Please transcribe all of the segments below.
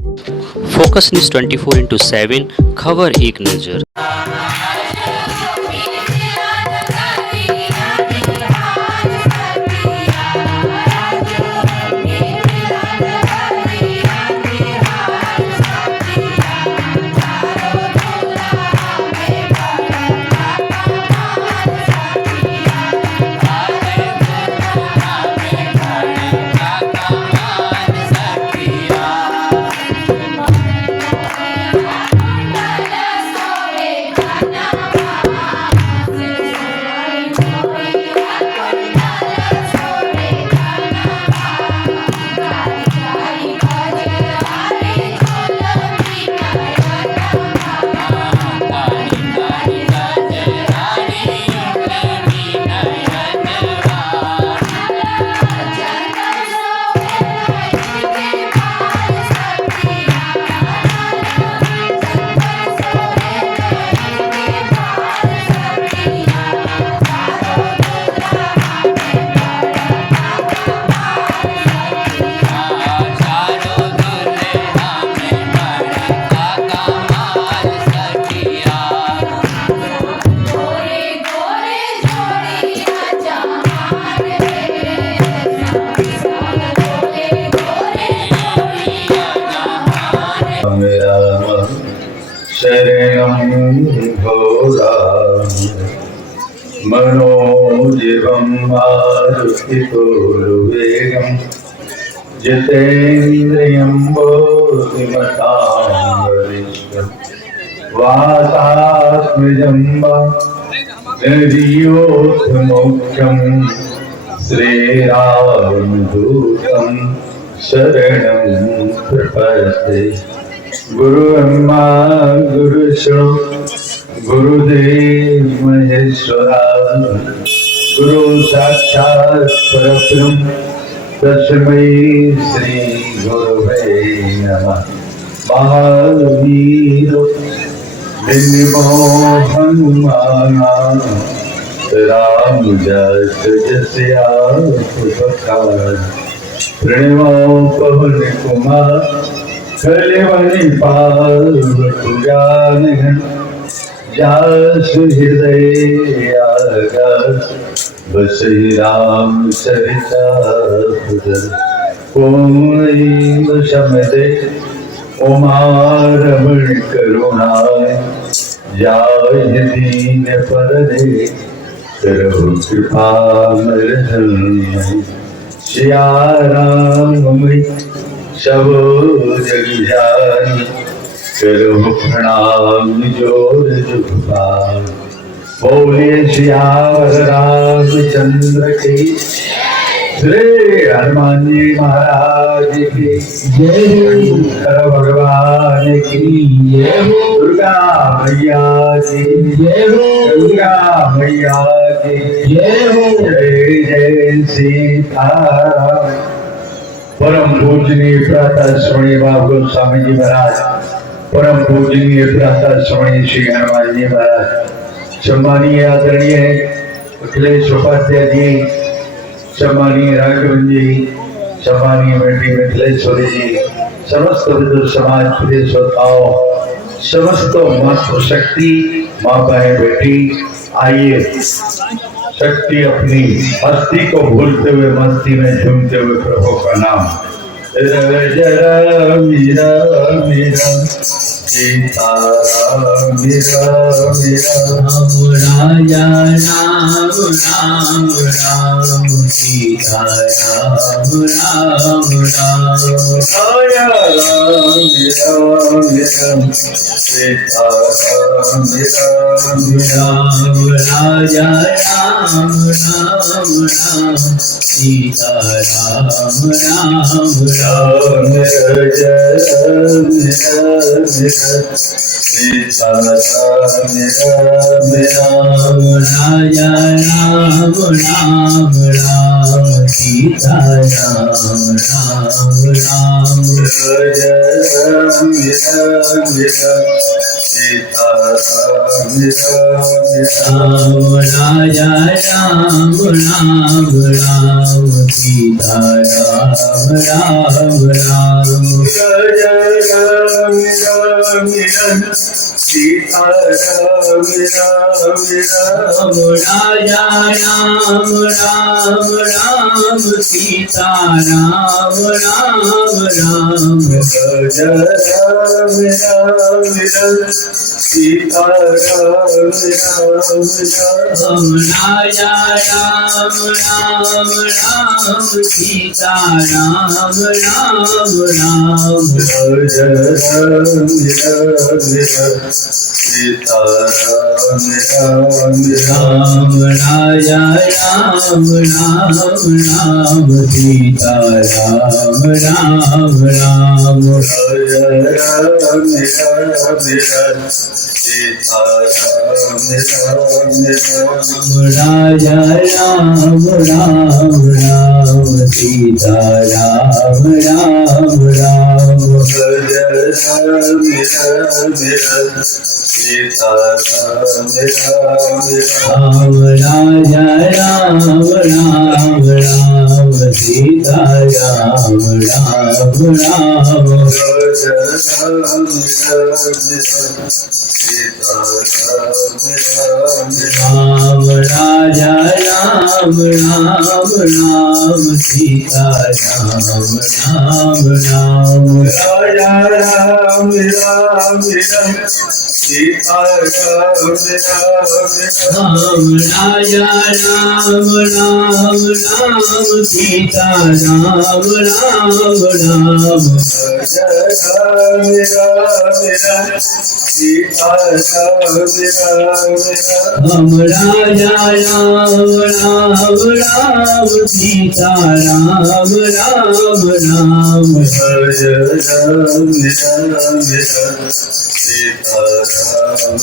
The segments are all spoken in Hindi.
फोकस न्यूज़ 24/7 खबर एक नज़र। शरणं घोरा मनोजीवं मारुतितोलुवेगं जितेन्द्रियं बोधिमतां वरिष्ठं वातात्मजं निर्योधमुख्यं श्रीरामदूतं शरणं प्रपद्ये। गुरु ब्रह्मा गुरु विष्णु गुरुदेव महेश्वरा गुरु साक्षात् परब्रह्म तस्मै श्री गुरवे नमः। महावीर हनुमाना राम जस जस्यापकार प्रणव पवन कुमार कलिवनि पावतुजान जास हृदय बस राम चरिता ओम शमदे उमारमण करुणाय जाय दीन परदे करहु कृपा सिया राम सबो जग जानी करो प्रणाम जोर जुगपाल। बोलिए सियावर रामचंद्र की श्री हनुमान जी महाराज की जय। शंकर भगवान की जय। दुर्गा मैया की जय। गंगा मैया की जय। जय जय सीताराम। परम पूजनीय प्रातः श्रवणीय बाबू स्वामी जी महाराज, परम पूजनीय प्रातः श्रवणीय श्री हनुमान जी महाराज, सम्मानीय आदरणीय अखिलेश उपाध्याय जी, सम्मानीय राघवन जी, सम्मानीय बेटी मिथिलेश्वरी जी, समस्त विदुर समाज प्रिय श्रोताओं, समस्त मातृ शक्ति माँ बहन बेटी, आइए शक्ति अपनी हस्ती को भूलते हुए मस्ती में झूमते हुए प्रभु का नाम जरा मीरा मीरा सीताराम मीरा मीरा राम राजा राम राम राम सीता राम राम राम राजा राम मीरा मीरा सीताराम मीरा राम राजा राम राम राम सीता राम राम राम राजा सीता राम राम राजा राम राम राम सीता राम राम राम राजा राम सीताराम राम राम राजा राम राम राम सीता राम राम राम राजा राम राम राम सीताराम राम राम राजा राम राम राम सीता राम राम राम राजा राम राम राम सीताराम राम राम राजा राम राम राम सीता राम राम राम राजा राम राम राम सीताराम राम राम राम राजा राम राम राम सीता राम राम राम राजा राम राम राम सीताराम राम राम राजा राम राम राम सीता राम राम राम राजा राम राम राम सीताराम राम राम राजा राम राम राम सीता राम राम राम राजा राम राम राम सीताराम राम राजा राम राम राम सीता राम राम राम राजा राम राम राम सीताराम राम राजा राम राम राम सीता राम राम राम राजा राम राम राम सीताराम राम राजा राम राम राम सीता राम राम राम राजा राम राम राम सीताराम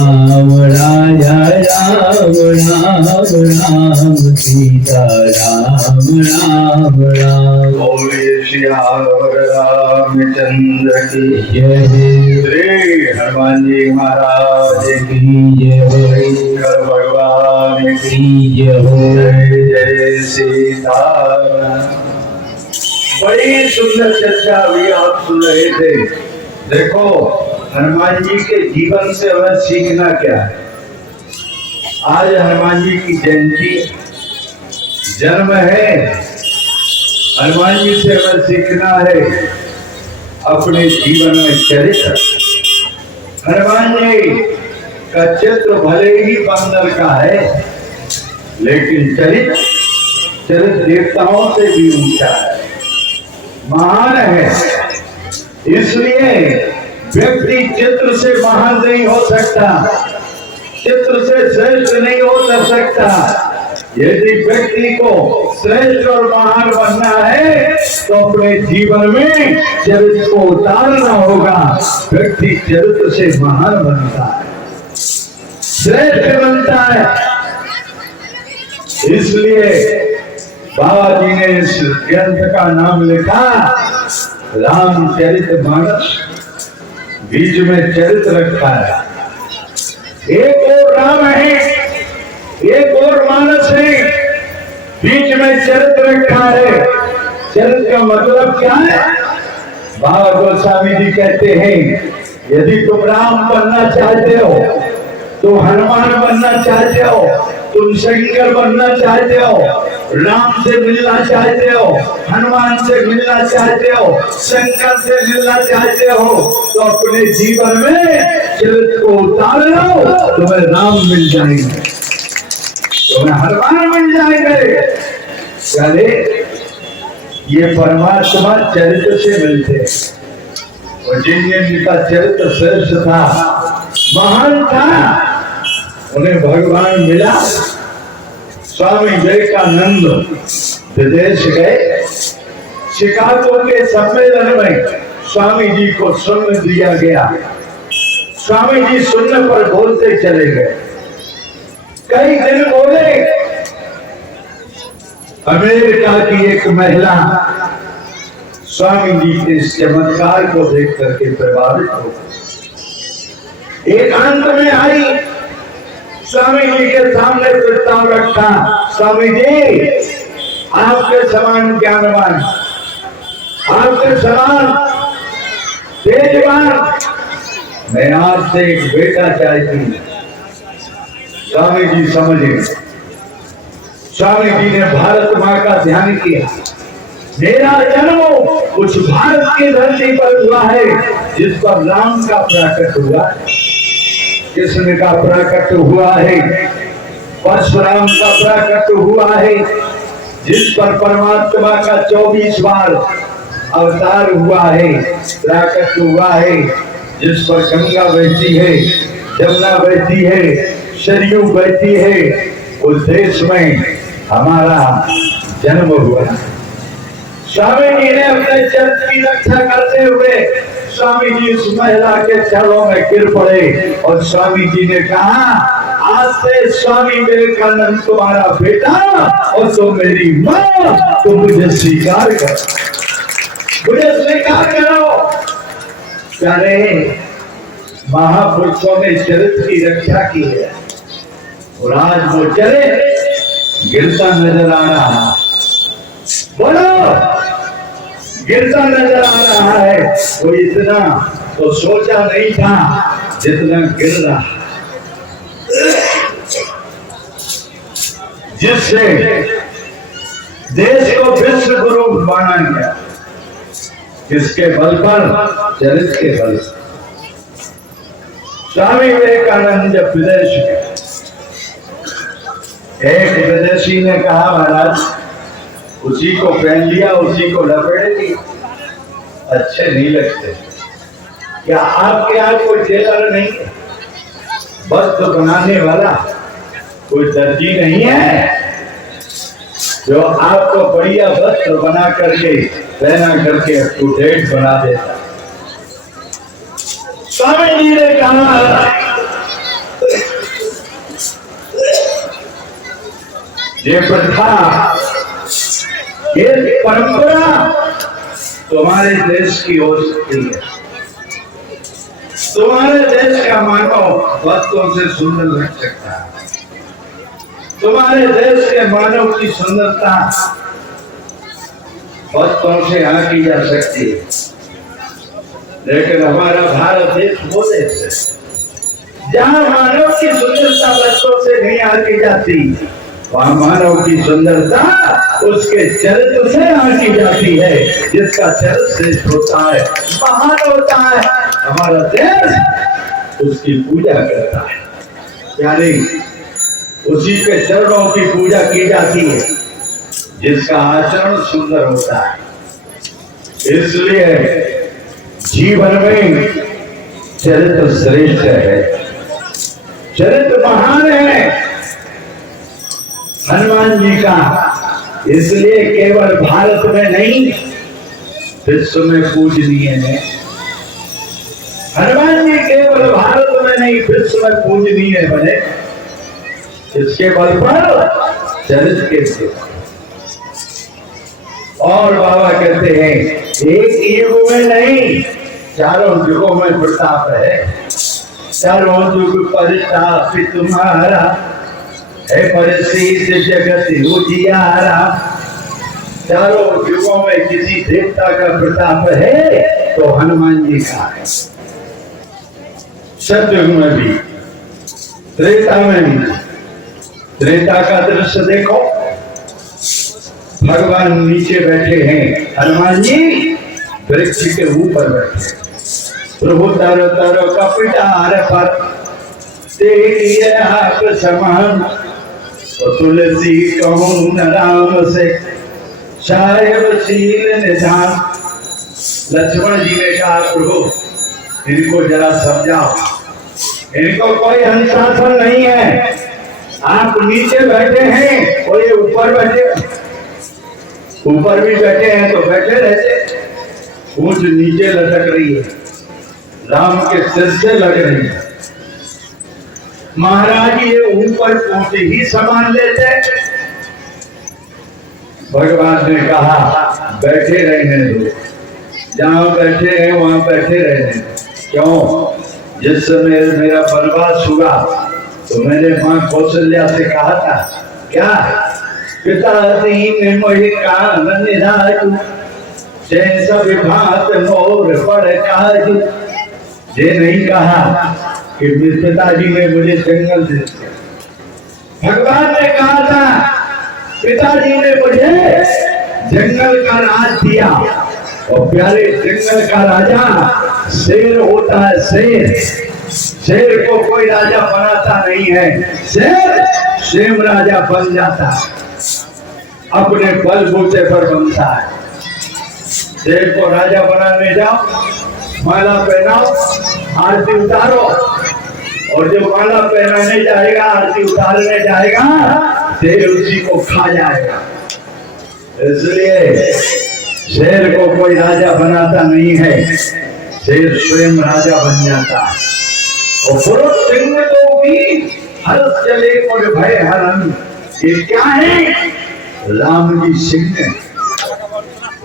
राम राजा राम राम राम सीता राम राम राम बोलिए श्यावर रामचंद्र की जय श्री हनुमान जी महाराज की जय शंकर भगवान की जय जय जय सीताराम। बड़ी सुंदर चर्चा अभी आप सुन रहे थे। देखो हनुमान जी के जीवन से हमें सीखना क्या है। आज हनुमान जी की जयंती जन्म है। हनुमान जी से हमें सीखना है अपने जीवन में चरित्र। हनुमान जी का चित्र भले ही बंदर का है, लेकिन चरित्र देवताओं से भी ऊंचा है, महान है। इसलिए व्यक्ति चित्र से महान नहीं हो सकता, चित्र से श्रेष्ठ नहीं हो सकता। यदि व्यक्ति को श्रेष्ठ और महान बनना है तो अपने जीवन में चरित्र को उतारना होगा। व्यक्ति चरित्र से महान बनता है, श्रेष्ठ बनता है। इसलिए बाबा जी ने इस ग्रंथ का नाम लिखा रामचरितमानस। बीच में चरित्र रखा है। एक और राम है, एक और मानस है, बीच में चरित्र रखा है। चरित्र का मतलब क्या है? बाबा गोस्वामी जी कहते हैं यदि तुम राम बनना चाहते हो, तुम हनुमान बनना चाहते हो, तुम शंकर बनना चाहते हो, राम से मिलना चाहते हो, हनुमान से मिलना चाहते हो, शंकर से मिलना चाहते हो, तो अपने जीवन में चरित्र को उतार लो, तुम्हें राम मिल जाएंगे, तुम्हें हनुमान मिल जाएंगे। चले ये परमात्मा चरित्र से मिलते हैं। और जिनका चरित्र श्रेष्ठ था, महान था, उन्हें भगवान मिला। स्वामी विवेकानंद विदेश गए, शिकागो के सम्मेलन में स्वामी जी को सुन्न दिया गया। स्वामी जी सुन्न पर बोलते चले गए, कई दिन बोले। अमेरिका की एक महिला स्वामी जी के इस चमत्कार को देख करके प्रभावित हो गई। एकांत में आई, स्वामी जी के सामने प्रस्ताव रखा, स्वामी जी आपके समान ज्ञानवान, आपके समान तेजवान, मैं आपसे एक बेटा चाहती हूं। स्वामी जी समझे, स्वामी जी ने भारत माँ का ध्यान किया। मेरा जन्म उस भारत की धरती पर हुआ है जिस पर राम का प्राकट हुआ है, कृष्ण का प्राकट हुआ है, परशुराम का प्राकट हुआ है, जिस पर परमात्मा का 24 बार अवतार हुआ है, प्राकट हुआ है, जिस पर गंगा बहती है, जमुना बहती है, सरयू बहती है, उस देश में हमारा जन्म हुआ। स्वामी जी ने अपने चरित्र की रक्षा करते हुए स्वामी जी उस महिला के चरणों में गिर पड़े और स्वामी जी ने कहा, आज से स्वामी विवेकानंद तुम्हारा बेटा और तुम मेरी माँ, तुम मुझे स्वीकार करो, मुझे स्वीकार करो। प्यारे महापुरुषों ने चरित्र की रक्षा की है और आज वो चले गिरता नजर आ रहा है। बोलो, गिरता नजर आ रहा है। वो इतना तो सोचा नहीं था जितना गिर रहा, जिससे देश को विश्व गुरु माना गया, किसके बल पर? चरित्र के बल। स्वामी विवेकानंद जब विदेश गए, एक विदेशी ने कहा, महाराज उसी को पहन लिया, उसी को लपेट लिया, अच्छे नहीं लगते। क्या आपके यहाँ कोई टेलर नहीं है? वस्त्र बनाने वाला कोई दर्जी नहीं है जो आपको बढ़िया वस्त्र बना करके पहना करके अप टू डेट बना देता? स्वामी जी ने कहा, ये प्रथा, ये परंपरा तुम्हारे देश की हो सकती है। तुम्हारे देश का मानव वस्त्रों से सुंदर लग सकता है, तुम्हारे देश के मानव की सुंदरता वस्त्रों से आंकी जा सकती है, लेकिन हमारा भारत देश वो देश है जहां मानव की सुंदरता वस्त्रों से नहीं आंकी जाती, वहां मानव की सुंदरता उसके चरित्र से आंकी जाती है। जिसका चरित्र श्रेष्ठ होता है, महान होता है, हमारा देश उसकी पूजा करता है। यानी उसी के चरणों की पूजा की जाती है जिसका आचरण सुंदर होता है। इसलिए जीवन में चरित्र श्रेष्ठ है, चरित्र महान है हनुमान जी का। इसलिए केवल भारत में नहीं, विश्व में पूजनीय है। हनुमान जी केवल भारत में नहीं, विश्व में पूजनीय बने, इसके बल पर, चरित्र के से। और बाबा कहते हैं, एक युग में नहीं, चारों युगों में प्रताप है। चारों युग प्रताप तुम्हारा है, प्रसिद्ध जगत उजियारा। चारों युगों में किसी देवता का प्रताप है तो हनुमान जी का है। सतयुग में भी, त्रेता में भी। त्रेता का दृश्य देखो, भगवान नीचे बैठे हैं, हनुमान जी वृक्ष के ऊपर बैठे। प्रभु तारो तारो कपिटार पर तेरी आप समान, तो तुलसी कहूं न राम से साहेब शील निधान। लक्ष्मण जी ने कहा, प्रभु इनको जरा समझाओ, इनको कोई अनुशासन नहीं है। आप नीचे बैठे हैं और ये ऊपर बैठे, ऊपर भी बैठे हैं तो बैठे रहते। पूंछ नीचे लटक रही है, राम के सिर से लग रही है। महाराज ये ऊपर पूंछ ही संभाल लेते। भगवान ने कहा, बैठे रहने दो, जहां बैठे हैं वहां बैठे रहने दो। क्यों? जिस समय मेरा वनवास हुआ तो मैंने मां कौशल्या से कहा था, क्या पिताजी ने मोहि कान निराजू, जैसा विभात मोर पर काजू। ये नहीं कहा कि पिताजी ने मुझे जंगल दे दिया। भगवान ने कहा था पिताजी ने मुझे जंगल का राज दिया। और प्यारे जंगल का राजा शेर होता है, शेर। शेर को कोई राजा बनाता नहीं है, शेर स्वयं राजा बन जाता है, अपने बलबूते पर बनता है। शेर को राजा बनाने जाओ, माला पहनाओ, आरती उतारो, और जो माला पहनाने जाएगा, आरती उतारने जाएगा, शेर उसी को खा जाएगा। इसलिए शेर को कोई राजा बनाता नहीं है, शेर स्वयं राजा बन जाता है। और पुरुष सिंह को भी हर्ष चले और भय हरण, ये क्या है? राम जी सिंह।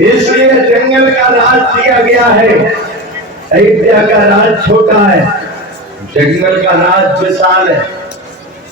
इसलिए जंगल का राज दिया गया है, अयोध्या का राज छोटा है, जंगल का राज विशाल है,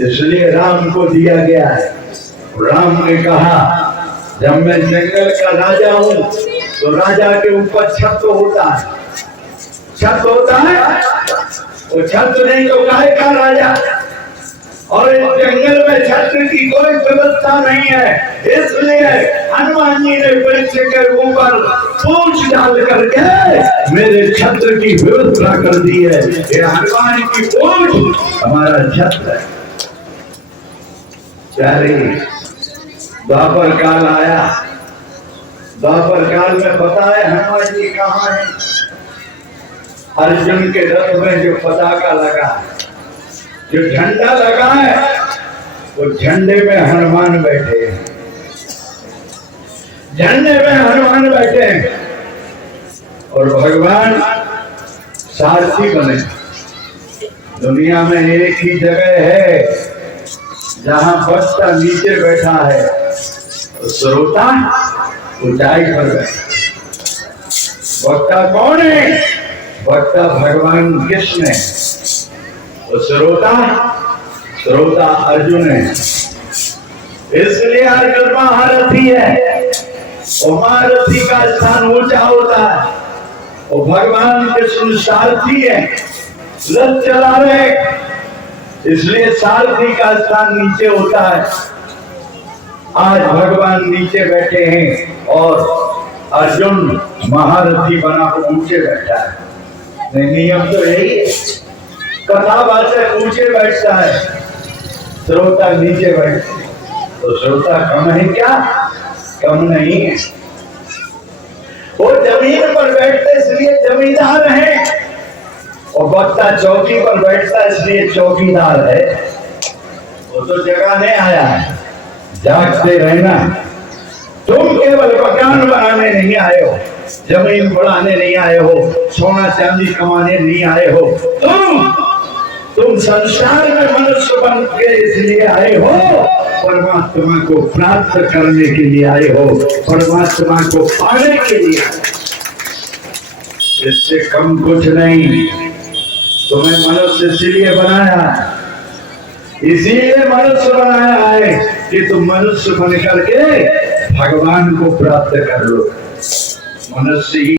इसलिए राम को दिया गया है। राम ने कहा जब मैं जंगल का राजा हूं तो राजा के ऊपर छत होता है, छत होता है, वो छत नहीं तो काहे का राजा। और इस जंगल में छत की कोई व्यवस्था नहीं है, इसलिए हनुमान जी ने वृक्ष के ऊपर पूंछ डाल करके मेरे छत्र की व्यवस्था कर दी है। ये हनुमान की पूंछ हमारा छत्र है। प्यारे द्वापर काल आया, द्वापर काल में पता है हनुमान जी कहाँ है? अर्जुन के रथ में जो पताका लगा, जो झंडा लगा है, वो झंडे में हनुमान बैठे हैं, झंडे में हनुमान बैठे हैं। और भगवान सारथी बने। दुनिया में एक ही जगह है जहां वक्ता नीचे बैठा है, श्रोता ऊंचाई पर बैठा। वक्ता कौन है? वक्ता भगवान कृष्ण है, श्रोता श्रोता अर्जुन है। इसलिए अर्जुन महारथी है, और महारथी का स्थान ऊंचा होता है, और भगवान कृष्ण सारथी है, रथ चला रहे, इसलिए सारथी का स्थान नीचे होता है। आज भगवान नीचे बैठे हैं और अर्जुन महारथी बना को ऊंचे बैठा है। नियम तो यही है, कथावाचक ऊंचे बैठता है, श्रोता नीचे बैठते, तो श्रोता कम है क्या? कम नहीं है। वो जमीन पर बैठते इसलिए जमींदार है, और वक्ता चौकी पर बैठता इसलिए चौकीदार है। वो तो जगाने आया है, जागते रहना। तुम केवल मकान बनाने नहीं आए हो, जमीन बढ़ाने नहीं आए हो, सोना चांदी कमाने नहीं आए हो, तुम संसार में मनुष्य बन के इसलिए आए हो, परमात्मा को प्राप्त करने के लिए आए हो, परमात्मा को पाने के लिए। इससे कम कुछ नहीं। तुम्हें मनुष्य इसीलिए बनाया, इसीलिए मनुष्य बनाया है कि तुम मनुष्य बन करके भगवान को प्राप्त कर लो। मनुष्य